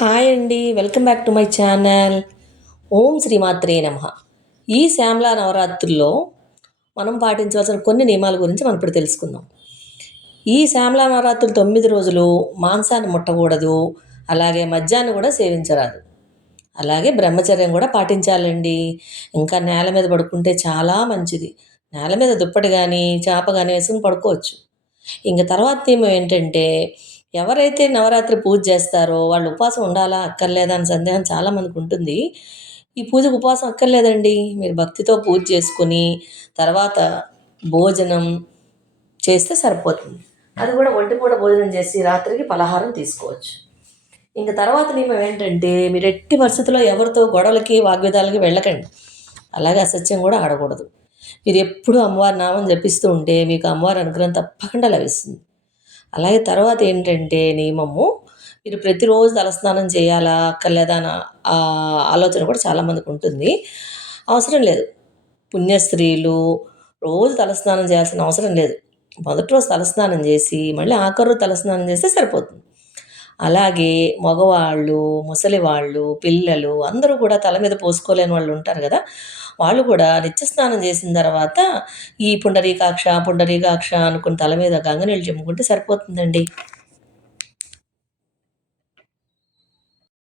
Hi అండి. Welcome back to my channel. ఓం శ్రీమాత్రే నమ. ఈ శ్యామలా నవరాత్రుల్లో మనం పాటించవలసిన కొన్ని నియమాల గురించి మనం ఇప్పుడు తెలుసుకుందాం. ఈ శ్యామలా నవరాత్రులు తొమ్మిది రోజులు మాంసాన్ని ముట్టకూడదు. అలాగే మద్యాన్ని కూడా సేవించరాదు. అలాగే బ్రహ్మచర్యం కూడా పాటించాలండి. ఇంకా నేల మీద పడుకుంటే చాలా మంచిది. నేల మీద దుప్పటి కానీ చేప కానీ వేసుకుని పడుకోవచ్చు. ఇంక తర్వాత నియమం ఏంటంటే ఎవరైతే నవరాత్రి పూజ చేస్తారో వాళ్ళు ఉపవాసం ఉండాలా అక్కర్లేదా అని సందేహం చాలామందికి ఉంటుంది. ఈ పూజకు ఉపవాసం అక్కర్లేదండి. మీరు భక్తితో పూజ చేసుకుని తర్వాత భోజనం చేస్తే సరిపోతుంది. అది కూడా ఒంటిపూట భోజనం చేసి రాత్రికి పలహారం తీసుకోవచ్చు. ఇంక తర్వాత నియమం ఏంటంటే మీరు ఎట్టి పరిస్థితుల్లో ఎవరితో గొడవలకి వాగ్వేదాలకి వెళ్ళకండి. అలాగే అసత్యం కూడా ఆడకూడదు. మీరు ఎప్పుడూ అమ్మవారి నామం జపిస్తూ ఉంటే మీకు అమ్మవారి అనుగ్రహం తప్పకుండా లభిస్తుంది. అలాగే తర్వాత ఏంటంటే నియమము మీరు ప్రతిరోజు తలస్నానం చేయాలా అక్కర్లేదా అన్న ఆ ఆలోచన కూడా చాలామందికి ఉంటుంది. అవసరం లేదు. పుణ్య స్త్రీలు రోజు తలస్నానం చేయాల్సిన అవసరం లేదు. మొదటి రోజు తలస్నానం చేసి మళ్ళీ ఆఖరు తలస్నానం చేస్తే సరిపోతుంది. అలాగే మగవాళ్ళు ముసలి వాళ్ళు పిల్లలు అందరూ కూడా తల మీద పోసుకోలేని వాళ్ళు ఉంటారు కదా వాళ్ళు కూడా నిత్య స్నానం చేసిన తర్వాత ఈ పుండరీకాక్ష పుండరీకాక్ష అనుకుని తల మీద గంగనీళ్ళు చెమ్ముకుంటే సరిపోతుందండి.